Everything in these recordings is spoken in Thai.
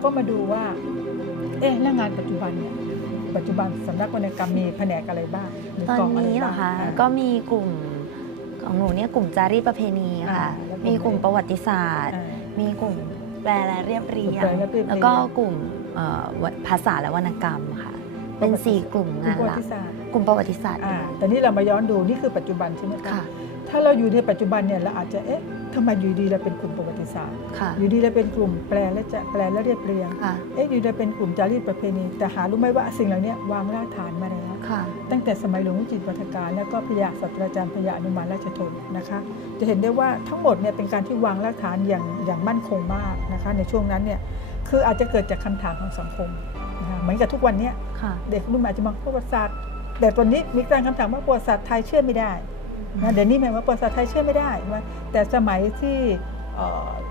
เราก็มาดูว่า เอ๊ะแล้วงานปัจจุบันเนี่ยปัจจุบันสำนักวรรณกรรมมีแผนกอะไรบ้างมีตอนกงะไรนี้เหรอบ้างคะาก็มีกลุ่มของหนูเนี่ยกลุ่มจารีตประเพณีค่ะอ่าแล้วกลุ่มมีกลุ่มประวัติศาสตร์ อ่า มีกลุ่มแปลและเรียบเรียแปงลและเรียบเรียง แล้วก็กลุ่มเอ่อวภาษาและวรรณกรรมค่ะ เป็นสี่กลุ่มกลุ่งามนประหวัลักติศาสตร์กลุ่มประวัติศาสตร์อ่าแต่นี่เรามาย้อนดูนี่คือปัจจุบันใช่ไหมคะค่ะ ถ้าเราอยู่ในปัจจุบันเนี่ยเราอาจจะเอ๊ะ ทำไมอยู่ดีเราเป็นกลุ่มประวัติศาสตร์ ค่ะ อยู่ดีเราเป็นกลุ่มแปลและจะแปลและเรียบเรียง ค่ะ เอ๊ะอยู่ดีเราเป็นกลุ่มจารีตประเพณี แต่หารู้ไหมว่าสิ่งเหล่านี้วางรากฐานมาแล้ว ค่ะ ตั้งแต่สมัยหลวงวิจิตรวัฒการ แล้วก็พระยาศาสตราจารย์พระยาอนุมานราชทนนะคะ จะเห็นได้ว่าทั้งหมดเนี่ยเป็นการที่วางรากฐานอย่างอย่างมั่นคงมากนะคะ ในช่วงนั้นเนี่ยคืออาจจะเกิดจากคำถามของสังคมนะคะเหมือนกับทุกวันเนี้ยค่ะ เด็กรุ่นใหม่จะมองประวัติศาสตร์แต่ตอนนี้มีการคำถามว่าประวัติศาสตร์ไทยเชื่อไม่ได้ นะเดี๋ยวนี้หมายว่าประวัติศาไทยเชื่อไม่ได้ว่าแต่สมัยที่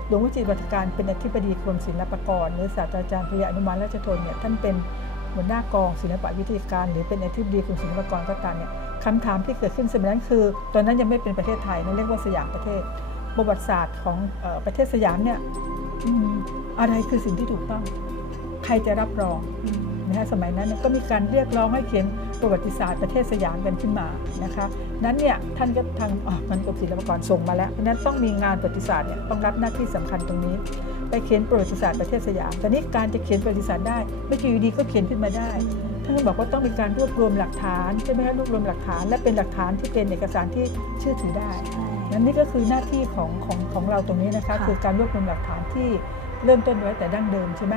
หลวงวิจิตรวัฒการเป็นอธิบดีกรมศิลปากรหรือศาสตราจารย์พระยาอนุมานราชทนเนี่ยท่านเป็นหัวหน้ากองศิลปวิทยการ หรือเป็นอธิบดีกรมศิลปากรก็ตามเนี่ยคำถามที่เกิดขึ้นสมัยนั้นคือ ตอนนั้นยังไม่เป็นประเทศไทยนะเรียกว่าสยามประเทศ ประวัติศาสตร์ของอประเทศสยามเนี่ยออะไรคือสิ่งที่ถูกต้อง ใครจะรับรองนะคะสมัยนั้นก็มีการเรียกร้องให้เขียน ประวัติศาสตร์ประเทศสยามกันขึ้นมานะคะนั้นเนี่ยท่านก็ทางอ๋อมันกรมศิลปากรส่งมาแล้วเพราะฉะนั้นต้องมีงานประวัติศาสตร์เนี่ยต้องรับหน้าที่สำคัญตรงนี้ ไปเขียนประวัติศาสตร์ประเทศสยามแต่นี่การจะเขียนประวัติศาสตร์ได้ ไม่ใช่อยู่ดีก็เขียนขึ้นมาได้ท่านก็บอกว่าต้องมีการรวบรวมหลักฐานใช่ไหมคะรวบรวมหลักฐาน และเป็นหลักฐานที่เป็นเอกสารที่เชื่อถือได้ใช่นั่นนี่ก็คือหน้าที่ของของของเราตรงนี้นะคะค่ะคือการรวบรวมหลักฐานที่เริ่มต้นไว้แต่ดั้งเดิมใช่ไหม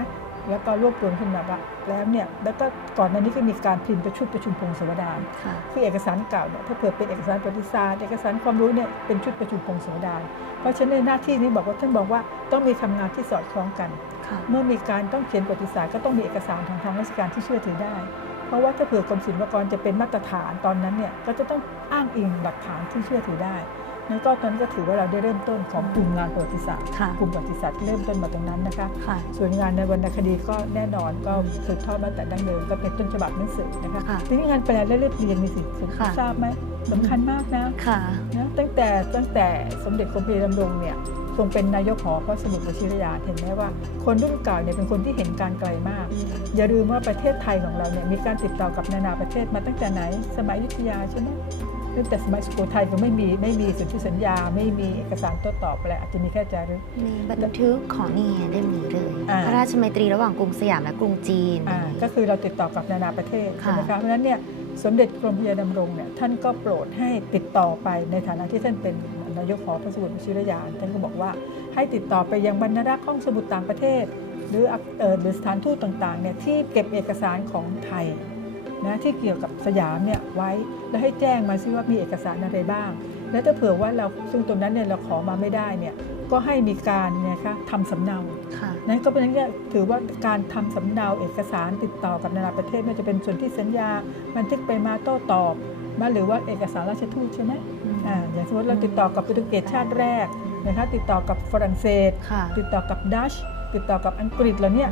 แล้วก็รวบรวมขึ้นมาละแล้วเนี่ยแล้วก็ก่อนหน้านี้ก็มีการพิมพ์ประชุมประชุมพงศาวดารค่ะคือเอกสารเก่าเนี่ยถ้าเผื่อเป็นเอกสารประวัติศาสตร์เอกสารความรู้เนี่ยเป็นชุดประชุมพงศาวดารเพราะฉะนั้นในหน้าที่นี้บอกว่าท่านบอกว่าต้องมีทำงานที่สอดคล้องกันค่ะเมื่อมีการต้องเขียนประวัติศาสตร์ก็ต้องมีเอกสารทางทางราชการที่เชื่อถือได้ เพราะว่าถ้าเผื่อกรมศิลปากรจะเป็นมาตรฐานตอนนั้นเนี่ยก็จะต้องอ้างอิงหลักฐานที่เชื่อถือได้ นั่นก็ตอนนั้นก็ถือว่าเราได้เริ่มต้นของกลุ่มงานประวัติศาสตร์ค่ะกลุ่มประวัติศาสตร์ที่เริ่มต้นมาตรงนั้นนะคะค่ะส่วนงานในวรรณคดีก็แน่นอนก็สืบทอดมาแต่ดั้งเดิมก็เป็นต้นฉบับหนังสือนะคะค่ะทีนี้งานแปลและเรียบเรียงมีสิคุณค่ะทราบไหมสำคัญมากนะค่ะนะตั้งแต่ตั้งแต่สมเด็จกรมพระยาดำรงเนี่ยทรงเป็นนายกหอพระสมุทรวชิรยานเห็นไหมว่า คนรุ่นเก่าเนี่ยเป็นคนที่เห็นการไกลมาก อย่าลืมว่าประเทศไทยของเราเนี่ยมีการติดต่อกับนานาประเทศมาตั้งแต่ไหนสมัยอยุธยาใช่ไหม ตั้งแต่สมัยสุโขทัยก็ไม่มีไม่มีสนธิสัญญา ไม่มีเอกสารโต้ตอบอะไรอาจจะมีแค่จารึกมีบันทึกของนี่ไงเล่มนี้เลยอ่าพระราชมัยตรีระหว่างกรุงสยามและกรุงจีนอ่าก็คือเราติดต่อกับนานาประเทศค่ะใช่ไหมคะเพราะฉะนั้นเนี่ยสมเด็จกรมพระยาดำรงเนี่ยท่านก็โปรดให้ติดต่อไปในฐานะที่ท่านเป็นนายกหอพระสมุทรวชิรยานท่านก็บอกว่าให้ติดต่อไปยังบรรณารักษ์ห้องสมุดต่างประเทศ หรืออักเอ่อหรือสถานทูตต่างๆเนี่ยที่เก็บเอกสารของไทย นะที่เกี่ยวกับสยามเนี่ยไว้แล้วให้แจ้งมาซิว่ามีเอกสารอะไรบ้าง แล้วถ้าเผื่อว่าเราซึ่งตรงนั้นเนี่ยเราขอมาไม่ได้เนี่ยก็ให้มีการเนี่ยคะทำสำเนาค่ะนั้นก็เป็นอย่างนี้ถือว่าการทำสำเนาเอกสารติดต่อกับนานาประเทศไม่ว่าจะเป็นส่วนที่สัญญา บันทึกไปมาโต้ตอบมาหรือว่าเอกสารราชทูตใช่ไหมอ่าอย่างสมมติเราติดต่อกับโปรตุเกสชาติแรกนะคะติดต่อกับฝรั่งเศสค่ะติดต่อกับดัชติดต่อกับอังกฤษแล้วเนี่ย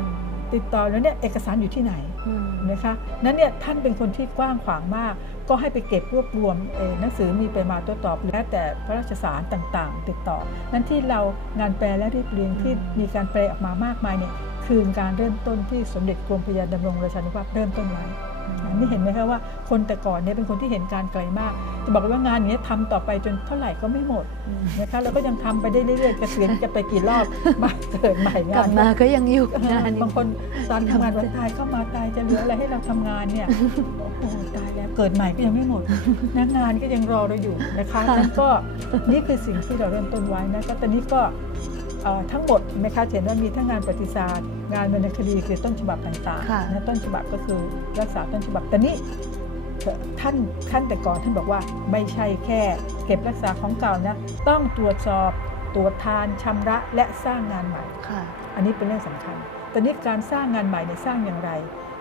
ติดต่อแล้วเนี่ยเอกสารอยู่ที่ไหนอืม นะคะนั้นเนี่ยท่านเป็นคนที่กว้างขวางมาก ก็ให้ไปเก็บรวบรวมหนังสือมีไปมาตัวตอบ แล้วแต่พระราชสารต่างๆ ติดต่อ นั้นที่เรางานแปลและเรียบเรียงที่มีการแปลออกมามากมายเนี่ยคือการเริ่มต้นที่สมเด็จกรมพระยาดำรงราชานุภาพเริ่มต้นไว้ นนี่เห็นไหมคะว่าคนแต่ก่อนเนี่ยเป็นคนที่เห็นการไกลมาก จะบอกเลยว่างานอย่างนี้ยทำต่อไปจนเท่าไหร่ก็ไม่หมดนะคะเราก็ยังทำไปได้เรื่อยๆเกษียณจะไปกี่รอบมาเกิดใหม่กงาลับนมาก็ยังอยู่งานบางคนตอนทำงานวันตายก็มาตายจะเหลืออะไรให้เราทำงานเนี่ยโอ้โหตายแล้วเกิดใหม่ก็ยังไม่หมดนะงานก็ยังรอเราอยู่นะคะนั่นก็นี่คือสิ่งที่เราเริ่มต้นไว้นะก็ตอนนี้ก็เอ่อ ทั้งหมดนะคะเห็นว่ามีทั้งงานประวัติศาสตร์ งานวรรณคดีคือต้นฉบับต่างค่ะๆนะต้นฉบับก็คือรักษาต้นฉบับแต่นี้ท่านท่านแต่ก่อนท่านบอกว่าไม่ใช่แค่ เก็บรักษาของเก่านะต้องตรวจสอบตรวจทานชำระและสร้างงานใหม่ค่ะอันนี้เป็นเรื่องสำคัญแต่นี้การสร้างงานใหม่เนี่ยสร้างอย่างไร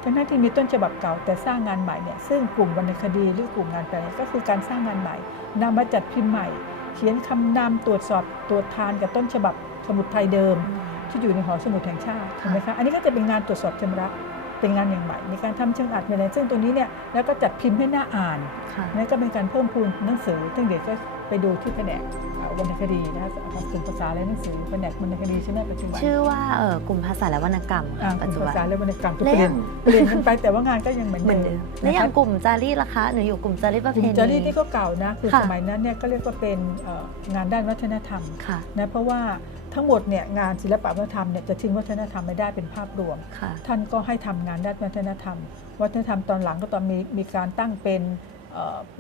ทั้งนั้นที่มีต้นฉบับเก่าแต่สร้างงานใหม่เนี่ยซึ่งกลุ่มวรรณคดีหรือกลุ่มงานแปลก็คือการสร้างงานใหม่นำมาจัดพิมพ์ใหม่ เขียนคำนำตรวจสอบตรวจทานกับต้นฉบับส มุดไทยเดิม ที่อยู่ในหอสมุดแห่งชาติเห็นไหมคะอันนี้ก็จะเป็นงานตรวจสอบชำระเป็นงานอย่างใหม่มีการทำเชิงอัดมีอะไรซึ่งตรงนี้เนี่ยแล้วก็จัดพิมพ์ให้น่าอ่านค่ะนั่นก็เป็นการเพิ่มพูนหนังสือซึ่งเดี๋ยวก็ ไปดูที่แผนกเอ่อวรรณคดีนะกลุ่มภาษาและหนังสือแผนกวรรณคดีใช่ไหมปัจจุบันชื่อว่าเออกลุ่มภาษาและวรรณกรรมอ่าค่ะกปัจลุ่จุมบัภานษาและวรรณกรรมเปและลี่อยนย่างเปลี่ยนกันไปแต่ว่างานก็ยังเหมือนเหมือนเดิเดิมมและอย่างกลุ่มจารีตล่ะคะหนูอยู่กลุ่มจารีตประกเพลุ่มณีจารีตนี่ก็เก่านะคือค่ะสมัยนั้นเนี่ยก็เรียกว่าเป็นเอ่องานด้านวัฒนธรรมค่ะนะเพราะว่าทั้งหมดเนี่ยงานศิลปะวัฒนธรรมเนี่ยจะทิ้งวัฒนธรรมไม่ได้เป็นภาพรวมค่ะท่านก็ให้ทำงานด้านวัฒนธรรม วัฒนธรรมตอนหลังก็ตอนมีมีการตั้งเป็นเอ่อ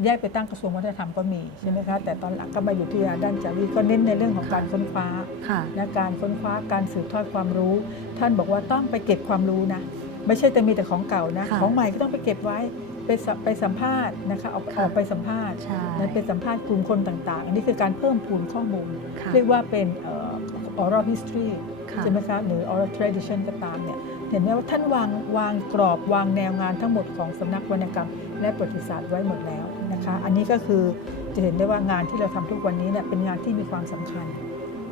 แยกไปตั้งกระทรวงวัฒนธรรมก็มีใช่ไหมคะแต่ตอนหลังก็มาอยู่ที่ด้านจารีตก็เน้นในเรื่องของการค้นคว้าค่ะและการค้นคว้าการสืบทอดความรู้ ท่านบอกว่าต้องไปเก็บความรู้นะไม่ใช่แต่มีแต่ของเก่านะค่ะของใหม่ก็ต้องไปเก็บไว้ไปสัมไปสัมภาษณ์นะคะออกค่ะออกไปสัมภาษณ์ใช่นั้นไปสัมภาษณ์กลุ่มคนต่างๆ อันนี้คือการเพิ่มพูนข้อมูลค่ะเรียกว่าเป็นเอ่อ oral history ค่ะใช่ไหมคะหรือ oral tradition ก็ตามเนี่ยเห็นไหมว่าท่านวางวางกรอบวางแนวงานทั้งหมดของสำนักวรรณกรรม และประวัติศาสตร์ไว้หมดแล้วนะคะ อันนี้ก็คือจะเห็นได้ว่างานที่เราทำทุกวันนี้เนี่ยเป็นงานที่มีความสำคัญ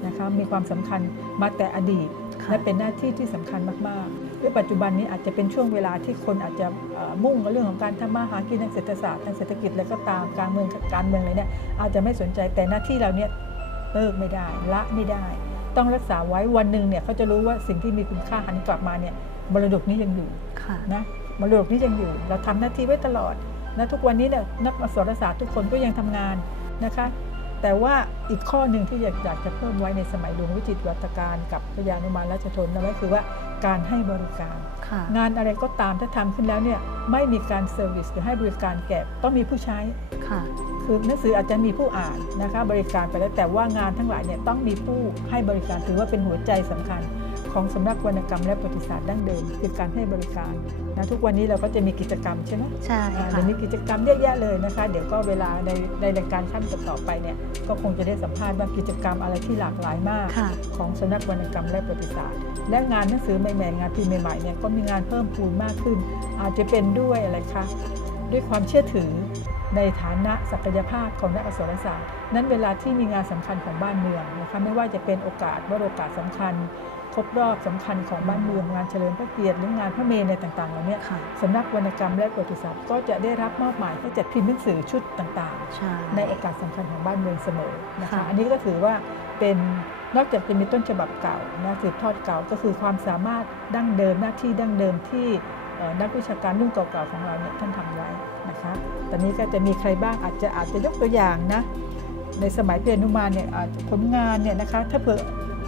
นะคะมีความสำคัญมาแต่อดีตค่ะและเป็นหน้าที่ที่สำคัญมากๆในปัจจุบันนี้อาจจะเป็นช่วงเวลาที่คนอาจจะเอ่อมุ่งกับเรื่องของการทำมาหากินทางเศรษฐศาสตร์ทางเศรษฐกิจแล้วก็ตามการเมืองการเมืองอะไรเนี่ยอาจจะไม่สนใจแต่หน้าที่เราเนี่ยเลิกไม่ได้ละไม่ได้ ต้องรักษาไว้วันหนึ่งเนี่ยเขาจะรู้ว่าสิ่งที่มีคุณค่าหันกลับมาเนี่ยมรดกนี้ยังอยู่ค่ะนะ มรดกนี้ยังอยู่ เราทำหน้าที่ไว้ตลอดนะทุกวันนี้เนี่ยนักอักษรศาสตร์ทุกคนก็ยังทำงานนะคะ แต่ว่าอีกข้อหนึ่งที่อยากอยากจะเพิ่มไว้ในสมัยหลวงวิจิตรวัตการกับพระยานุมานราชทนนั่นก็คือว่าการให้บริการค่ะงานอะไรก็ตามถ้าทำขึ้นแล้วเนี่ยไม่มีการเซอร์วิสหรือให้บริการแก่ต้องมีผู้ใช้ค่ะคือหนังสืออาจจะมีผู้อ่านนะคะบริการไปแล้วแต่ว่างานทั้งหลายเนี่ยต้องมีผู้ให้บริการถือว่าเป็นหัวใจสำคัญ ของสำนักวรรณกรรมและประวัติศาสตร์ดั้งเดิมคือการให้บริการนะทุกวันนี้เราก็จะมีกิจกรรมใช่ไหมใช่อ่าค่ะเดี๋ยวมีกิจกรรมเยอะแยะเลยนะคะ เดี๋ยวก็เวลาในในรายการขั้นต่อๆไปเนี่ยก็คงจะได้สัมภาษณ์ว่ากิจกรรมอะไรที่หลากหลายมากค่ะของสำนักวรรณกรรมและประวัติศาสตร์ และงานหนังสือใหม่ๆงานพิมพ์ใหม่ๆเนี่ยก็มีงานเพิ่มพูนมากขึ้น อาจจะเป็นด้วยอะไรคะด้วยความเชื่อถือในฐานะศักยภาพของนักอักษรศาสตร์ นั้นเวลาที่มีงานสำคัญของบ้านเมืองนะคะไม่ว่าจะเป็นโอกาสว่าโอกาสสำคัญค รบรอบสำคัญของบ้านเมืองงานเฉลิมพระเกียรติหรืองานพระเมรุในต่างๆเหล่านี้ค่ะสำนักวรรณกรรมและประวัติศาสตร์ก็จะได้รับมอบหมายให้จัดพิมพ์หนังสือชุดต่างๆใช่ในโอกาสสำคัญของบ้านเมืองเสมอนะคะค่ะอันนี้ก็ถือว่าเป็นนอกจากจะมีต้นฉบับเก่านะสืบทอดเก่าก็คือความสามารถดั้งเดิมหน้าที่ดั้งเดิมที่เอ่อนักวิชาการรุ่นเก่าๆของเราเนี่ยท่านทำไว้นะคะตอนนี้ก็จะมีใครบ้างอาจจะอาจจะยกตัวอย่างนะในสมัยเพียรนุมานเนี่ยอาจผลงานเนี่ยนะคะถ้าเผื่อ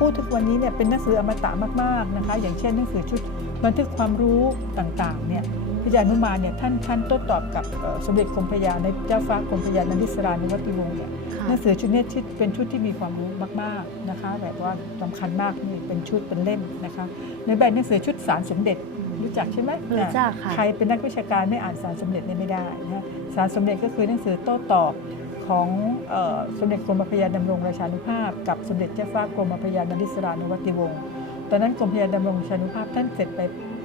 พูดทุกวันนี้เนี่ยเป็นหนังสืออมตะมากๆนะคะ อย่างเช่นหนังสือชุดบันทึกความรู้ต่างๆเนี่ยพระยานุมานเนี่ยท่านท่านโต้ตอบกับเอ่อสมเด็จกรมพระยาในเจ้าฟ้ากรมพระยานันทิสรานุวัติวงศ์เนี่ยค่ะหนังสือชุดเนี้ที่เป็นชุดที่มีความรู้มากๆนะคะ แบบว่าสำคัญมากนี่เป็นชุดเป็นเล่มนะคะในแบบหนังสือชุดสารสมเด็จรู้จักใช่ไหมรู้จักค่ะใครเป็นนักวิชาการไม่อ่านสารสมเด็จเนี่ยไม่ได้นะสารสมเด็จก็คือหนังสือโต้ตอบ ของเอ่อสมเด็จกรมพระยาดำรงราชานุภาพ กับสมเด็จเจ้าฟ้ากรมพระยานันทิสรานุวัติวงศ์ตอนนั้นกรมพระยาดำรงราชานุภาพท่านเสร็จไป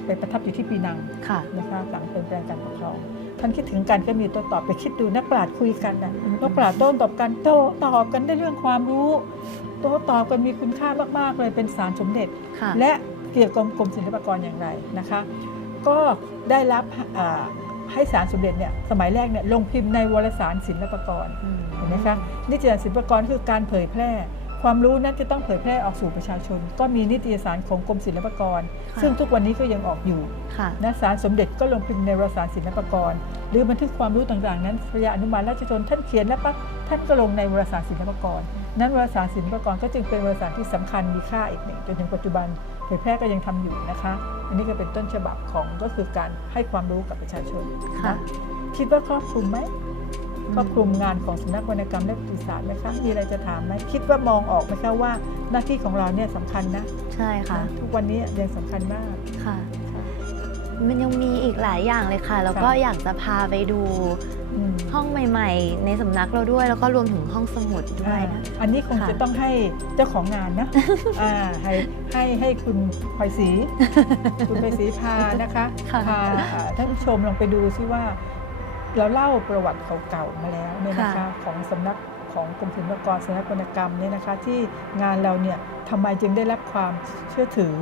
ไปประทับอยู่ที่ปีนังค่ะนะคะหลังเปลี่ยนแปลงการปกครอง ท่านคิดถึงกันก็มีโต้ตอบไปคิดดูนักปราชญ์คุยกันนะนักปราชญ์โต้ตอบกันโต้ตอบกันได้เรื่องความรู้โต้ตอบกันมีคุณค่ามากๆเลยเป็นสารสมเด็จค่ะและเกี่ยวกับกรมศิลปากรอย่างไรนะคะ ก็ได้รับอ่า ให้สารสมเด็จเนี่ยสมัยแรกเนี่ยลงพิมพ์ในวารสารศิลปากรอืมเห็นไหมคะนิตยสารศิลปากรคือการเผยแพร่ ความรู้นั้นจะต้องเผยแพร่ออกสู่ประชาชน ก็มีนิตยสารของกรมศิลปากรค่ะซึ่งทุกวันนี้ก็ยังออกอยู่ค่ะนะสารสมเด็จก็ลงพิมพ์ในวารสารศิลปากร หรือบันทึกความรู้ต่างๆ นั้นพระยาอนุมานราชชนท่านเขียนแล้วปั๊บท่านก็ลงในวารสารศิลปากร นั้นวารสารศิลปากรก็จึงเป็นวารสารที่สำคัญมีค่าอีกหนึ่งจนถึงปัจจุบัน เผยแพร่ก็ยังทำอยู่นะคะ อันนี้ก็เป็นต้นฉบับของก็คือการให้ความรู้กับประชาชนค่ะนะคิดว่าครอบคลุมไหมครอบคลุมงานของสำนักวรรณกรรมและประวัติศาสตร์ไหมคะมีอะไรจะถามไหมคิดว่ามองออกไหมคะว่าหน้าที่ของเราเนี่ยสำคัญนะ ใช่ค่ะนะทุกวันนี้ยังสำคัญมากค่ะค่ะ มันยังมีอีกหลายอย่างเลยค่ะ แล้วก็ค่ะอยากจะพาไปดูอืม ห้องใหม่ ๆ ในสำนักเราด้วย แล้วก็รวมถึงห้องสมุดด้วยนะ อันนี้คงค่ะจะต้องให้เจ้าของงานนะ อ่าให้ให้ให้คุณพลอยศรีคุณพลอยศรีพานะคะค่ะพาอ่าท่านผู้ชมลองไปดูซิว่า เราเล่าประวัติเก่าๆมาแล้วเนี่ยนะคะของสำนักของกรมศิลปากรสำนักวรรณกรรมเนี่ยนะคะ ที่งานเราเนี่ยทำไมจึงได้รับความเชื่อถือ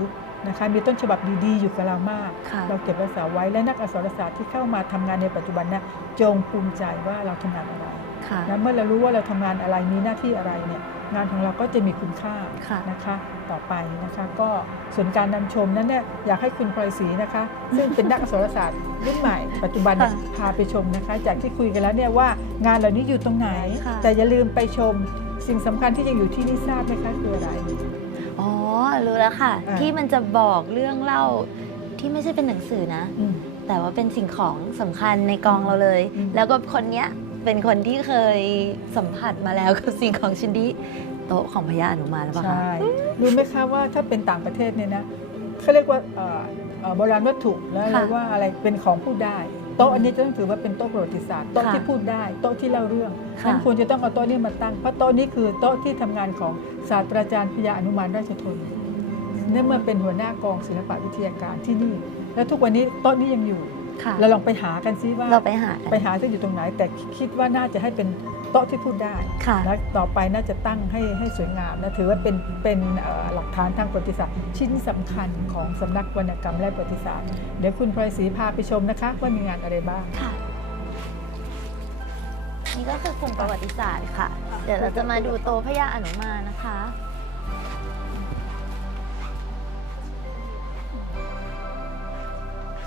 นะคะมีต้นฉบับดีๆอยู่กับเรามากค่ะเราเก็บรักษาไว้และนักอักษรศาสตร์ที่เข้ามาทำงานในปัจจุบันเนี่ยจงภูมิใจว่าเราทำงานอะไรค่ะนะเมื่อเรารู้ว่าเราทำงานอะไรมีหน้าที่อะไรเนี่ยงานของเราก็จะมีคุณค่าค่ะนะคะต่อไปนะคะก็ส่วนการนำชมนั้นเนี่ยอยากให้คุณพลอยศรีนะคะ ซึ่งเป็นนักอักษรศาสตร์รุ่นใหม่ ปัจจุบันเนี่ยค่ะพาไปชมนะคะ จากที่คุยกันแล้วเนี่ยว่างานเหล่านี้อยู่ตรงไหนค่ะแต่อย่าลืมไปชมสิ่งสำคัญที่ยังอยู่ที่นี่ทราบไหมคะคืออะไรอ๋อ รู้แล้วค่ะ อ่า ที่มันจะบอกเรื่องเล่าที่ไม่ใช่เป็นหนังสือนะ อืม แต่ว่าเป็นสิ่งของสำคัญในกองเราเลย อืม แล้วก็คนเนี้ยเป็นคนที่เคยสัมผัสมาแล้วกับสิ่งของชิ้นนี้โต๊ะของพญาอนุมานหรือเปล่าคะใช่รู้ไหมคะว่าถ้าเป็นต่างประเทศเนี่ยนะเขาเรียกว่าเอ่อเอ่อโบราณวัตถุแล้วเรียกว่าอะไรเป็นของพูดได้ โต๊ะอันนี้จะต้องถือว่าเป็นโต๊ะประวัติศาสตร์โต๊ะค่ะที่พูดได้โต๊ะที่เล่าเรื่องค่ะนั้นควรจะต้องเอาโต๊ะนี้มาตั้งเพราะโต๊ะนี้คือโต๊ะที่ทำงานของศาสตราจารย์พยาอนุมานราชทนเนื่องเมื่อเป็นหัวหน้ากองศิลปวิทยาการที่นี่ แล้วทุกวันนี้โต๊ะนี้ยังอยู่ ค่ะเราลองไปหากันซิว่าเราไปหากันไปหาที่อยู่ตรงไหน แต่คิดว่าน่าจะให้เป็นโต๊ะที่พูดได้ค่ะและต่อไปน่าจะตั้งให้ให้สวยงามนะถือว่าเป็นเป็นเอ่อหลักฐานทางประวัติศาสตร์ชิ้นสำคัญของสำนักวรรณกรรมและประวัติศาสตร์เดี๋ยวคุณพลอยศรีพาไปชมนะคะว่ามีงานอะไรบ้างค่ะนี่ก็คือกลุ่มประวัติศาสตร์ค่ะ เดี๋ยวเราจะมาดูโต๊ะพญาอนุมานนะคะ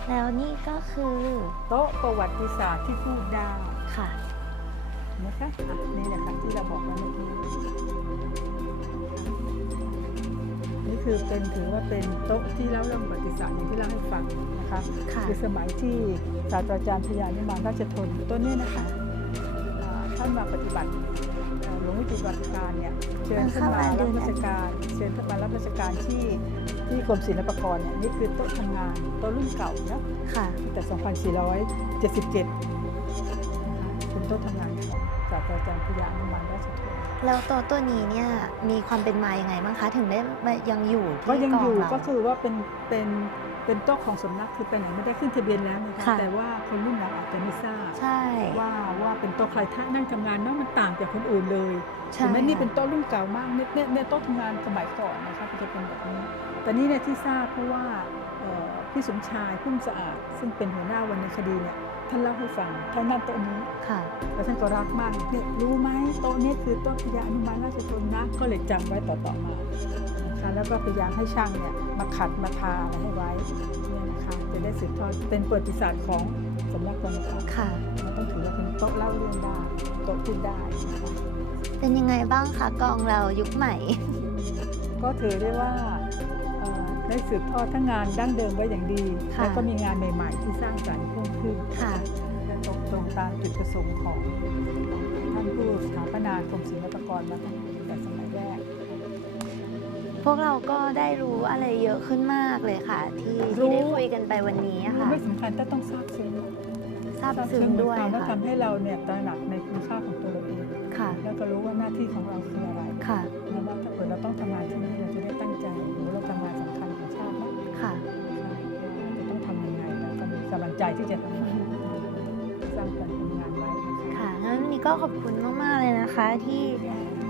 แล้วนี่ก็คือโต๊ะประวัติศาสตร์ที่พูดได้ค่ะ นะคะอะนี่แหละค่ะที่เราบอกไว้เมื่อกี้นี่คือเป็นถือว่าเป็นโต๊ะที่เล่าเรื่องประวัติศาสตร์อย่างที่เล่าให้ฟังนะคะค่ะคือสมัยที่ศาสตราจารย์พยานิมานราชทนตัวนี้นะคะอ่าท่านมาปฏิบัติเอ่อหลวงวิจิตรวัฒการเนี่ยเชิญท่านมารับราชการ เชิญท่านมารับราชการที่ ที่กรมศิลปากรเนี่ยนี่คือโต๊ะทำงานโต๊ะรุ่นเก่านะค่ะตั้งแต่ 2477นะคะเป็นโต๊ะทำงานของศาสตราจารย์พยานิมานราชทนแล้วโต๊ะตัวนี้เนี่ยมีความเป็นมายังไงบ้างคะ ถึงได้มายังอยู่ก็ที่ยังกอองยู่เราก็คือว่าเป็นเป็น เป็นโต๊ะของสำนักคือไปไหนไม่ได้ขึ้นทะเบียนแล้วนะคะค่ะ แต่ว่าคนรุ่นหลังอาจจะไม่ทราบ ใช่ ว่าว่าเป็นโต๊ะใครท่านั่งทำงานเนาะมันต่างจากคนอื่นเลยใช่เห็นไหมนี่เป็นค่ะโต๊ะรุ่นเก่ามากเนี่ยเนี่ยเนี่ยโต๊ะทำงานสมัยก่อนนะคะก็จะเป็นแบบนี้ แต่นี่เนี่ยที่ทราบเพราะว่าเอ่อพี่สมชายพุ่มสะอาด ซึ่งเป็นหัวหน้าวรรณคดีเนี่ยท่านเล่าให้ฟังท่านนั่งโต๊ะนี้ค่ะ แล้วท่านก็รักมากเนี่ยรู้ไหมโต๊ะนี้คือโต๊ะพญาอนุมานราชทนนะก็เลยจำไว้ต่อๆมา นะคะแล้วก็พยายามให้ช่างเนี่ยมาขัดมาทาอะไรให้ไว้เนี่ยนะคะจะได้สืบทอดเป็นประวัติศาสตร์ของสำนักวรรณกรรมค่ะเราต้องถือว่าเป็นโต๊ะเล่าเรื่องได้โต๊ะพูดได้นะคะเป็นยังไงบ้างคะกองเรายุคใหม่ ก็ถือได้ว่าเอ่อได้สืบทอดทั้งงานดั้งเดิมไว้อย่างดีค่ะแล้วก็มีงานใหม่ๆที่สร้างสรรค์เพิ่มขึ้นค่ะและตรงตรงตามจุดประสงค์ของท่านผู้สถาปนากรมศิลปากรมาตั้งแต่สมัยแรกพ วกเราก็ได้รู้อะไรเยอะขึ้นมากเลยค่ะ ที่รู้ ที่ได้คุยกันไปวันนี้อะค่ะไม่สำคัญแต่ต้องทราบซึ้งทราบซึ้งด้วยแล้วค่ะทำให้เราเนี่ยตระหนักในคุณค่าของตัวเราเอง ค่ะแล้วก็รู้ว่าหน้าที่ของเราคืออะไรค่ะ แล้วว่าถ้าเกิดเราต้องทำงานที่นี่เราจะได้ตั้งใจหรือเราทำงานสำคัญของชาตินะค่ะ จะต้องทำยังไงแล้วก็มีกำลังใจที่จะทำงานสร้างผลงานไว้นะคะค่ะงั้นวันนี้ก็ขอบคุณมาก ๆ เลยนะคะ ที่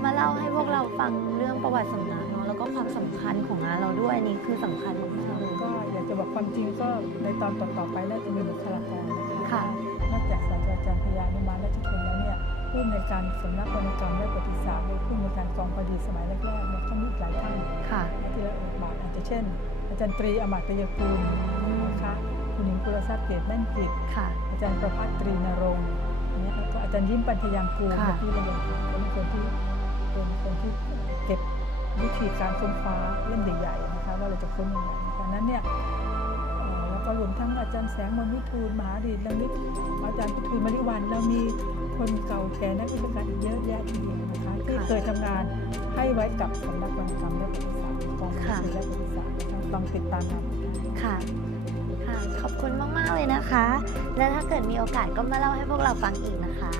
มาเล่าให้พวกเราฟังเรื่องประวัติสำนักเนาะแล้ว ก็ความสำคัญของงานเราด้วยอันนี่คือสำคัญมากๆเลยก็อยากจะบอกความจริงก็ในตอนต่อๆไปน่าจะมีบุคลากรนะคะค่ะนอกจากศาสตราจารย์พยานุมานราชทนแล้วเนี่ยผู้ในวยการสำนักวรรณกรรมและประวัติศาสตร์หรือผู้ในวยการกองพอดีสมัยแรกๆเนี่ยเขามีอีกหลายท่านค่ะที่เราเอ่ยมาอาจจะเช่น อาจารย์ตรีอมาตยกุลนะคะคุณหญิงกุลทรัพย์เกตแม่นกิจค่ะ อาจารย์ประภัสตรีนรงค์เนี่ยแล้วก็อาจารย์ยิ้มปัญญยังกูลค่ะที่เราเป็นคนที่เป็นคนที่เก็บ วิธีการค้นคว้าเล่มใหญ่ๆนะคะว่าเราจะค้นยังไงนะคะนั้นเนี่ยแล้วก็รวมทั้งอาจารย์แสงมนวิทูลมหาดีลังนิตอาจารย์พิทูลมริวันเรามีคนเก่าแก่นักวิชาการอีกเยอะแยะทีเดียวนะคะที่เคยทำงานให้ไว้กับสำนักวรรณกรรมและประวัติศาสตร์กองบัญชีและประวัติศาสตร์ลองติดตามงานได้ค่ะค่ะ ขอบคุณมาก ๆ เลยนะคะ และถ้าเกิดมีโอกาสก็มาเล่าให้พวกเราฟังอีกนะคะ